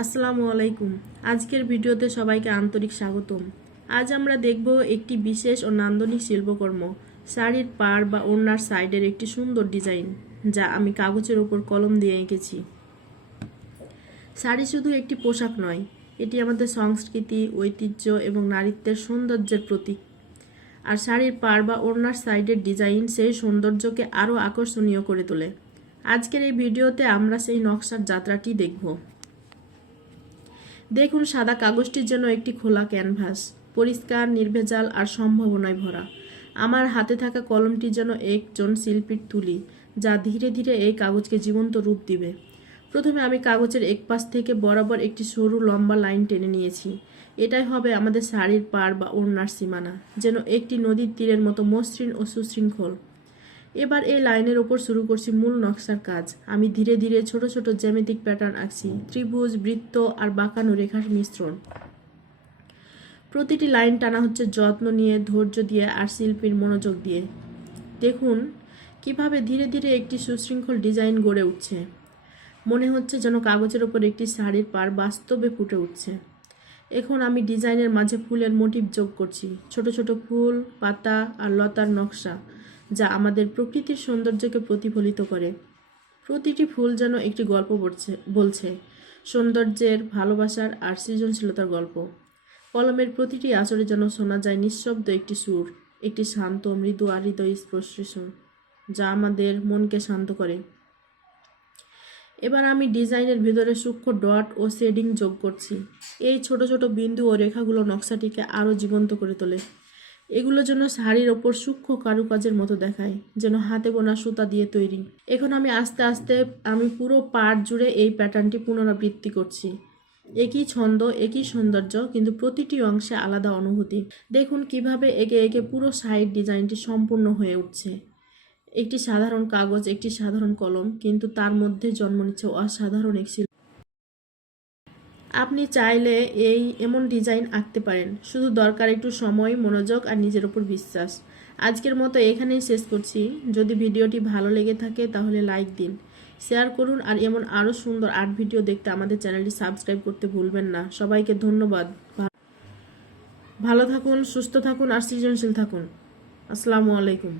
আসসালামু আলাইকুম। আজকের ভিডিওতে সবাইকে আন্তরিক স্বাগতম। আজ আমরা দেখব একটি বিশেষ ও নান্দনিক শিল্পকর্ম, শাড়ির পাড় বা ওড়নার সাইডের একটি সুন্দর ডিজাইন, যা আমি কাগজের উপর কলম দিয়ে এঁকেছি। শাড়ি শুধু একটি পোশাক নয়, এটি আমাদের সংস্কৃতি, ঐতিহ্য এবং নারীত্বের সৌন্দর্যের প্রতীক। আর শাড়ির পাড় বা ওড়নার সাইডের ডিজাইন সেই সৌন্দর্যকে আরও আকর্ষণীয় করে তোলে। আজকের এই ভিডিওতে আমরা সেই নকশার যাত্রাটি দেখব। দেখুন, সাদা কাগজটি যেন একটি খোলা ক্যানভাস, পরিষ্কার, নির্ভেজাল আর সম্ভাবনায় ভরা। আমার হাতে থাকা কলমটি যেন একজন শিল্পীর তুলি, যা ধীরে ধীরে এই কাগজকে জীবন্ত রূপ দিবে। প্রথমে আমি কাগজের এক পাশ থেকে বরাবর একটি সরু লম্বা লাইন টেনে নিয়েছি। এটাই হবে আমাদের শাড়ির পাড় বা ওড়নার সীমানা, যেন একটি নদীর তীরের মতো মসৃণ ও সুশৃঙ্খল। এবার এই লাইনের ওপর শুরু করছি মূল নকশার কাজ। আমি ধীরে ধীরে ছোট ছোট জ্যামিতিক প্যাটার্ন আঁকছি, ত্রিভুজ, বৃত্ত আর বাঁকানো রেখার মিশ্রণ। প্রতিটি লাইন টানা হচ্ছে যত্ন নিয়ে, ধৈর্য দিয়ে আর শিল্পীর মনোযোগ দিয়ে। দেখুন কিভাবে ধীরে ধীরে একটি সুশৃঙ্খল ডিজাইন গড়ে উঠছে। মনে হচ্ছে যেন কাগজের ওপর একটি শাড়ির পাড় বাস্তবে ফুটে উঠছে। এখন আমি ডিজাইনের মাঝে ফুলের মোটিভ যোগ করছি, ছোট ছোট ফুল, পাতা আর লতার নকশা, যা আমাদের প্রকৃতির সৌন্দর্যকে প্রতিফলিত করে। প্রতিটি ফুল যেন একটি গল্প বলছে, সৌন্দর্যের, ভালোবাসার আর সৃজনশীলতার গল্প। কলমের প্রতিটি আঁচড়ে যেন শোনা যায় নিঃশব্দ একটি সুর, একটি শান্ত, মৃদু আর হৃদয়স্পর্শী সুর, যা আমাদের মনকে শান্ত করে। এবার আমি ডিজাইনের ভিতরে সূক্ষ্ম ডট ও শেডিং যোগ করছি। এই ছোট ছোট বিন্দু ও রেখাগুলো নকশাটিকে আরও জীবন্ত করে তোলে। এগুলো যেন শাড়ির ওপর সূক্ষ্ম কারুকাজের মতো দেখায়, যেন হাতে বোনা সুতা দিয়ে তৈরি। এখন আমি আস্তে আস্তে পুরো পাড় জুড়ে এই প্যাটার্নটি পুনরাবৃত্তি করছি। একই ছন্দ, একই সৌন্দর্য, কিন্তু প্রতিটি অংশে আলাদা অনুভূতি। দেখুন কিভাবে একে একে পুরো সাইড ডিজাইনটি সম্পূর্ণ হয়ে উঠছে। একটি সাধারণ কাগজ, একটি সাধারণ কলম, কিন্তু তার মধ্যে জন্ম নিচ্ছে অসাধারণ এক শিল্প। আপনি চাইলে এমন ডিজাইন আঁকতে পারেন, শুধু দরকার একটু সময়, মনোযোগ আর নিজের উপর বিশ্বাস। আজকের মতো এখানেই শেষ করছি। যদি ভিডিওটি ভালো লেগে থাকে তাহলে লাইক দিন, শেয়ার করুন আর এমন আরও সুন্দর আর্ট ভিডিও দেখতে আমাদের চ্যানেলটি সাবস্ক্রাইব করতে ভুলবেন না। সবাইকে ধন্যবাদ। ভালো থাকুন, সুস্থ থাকুন আর সৃজনশীল থাকুন। আসসালামু আলাইকুম।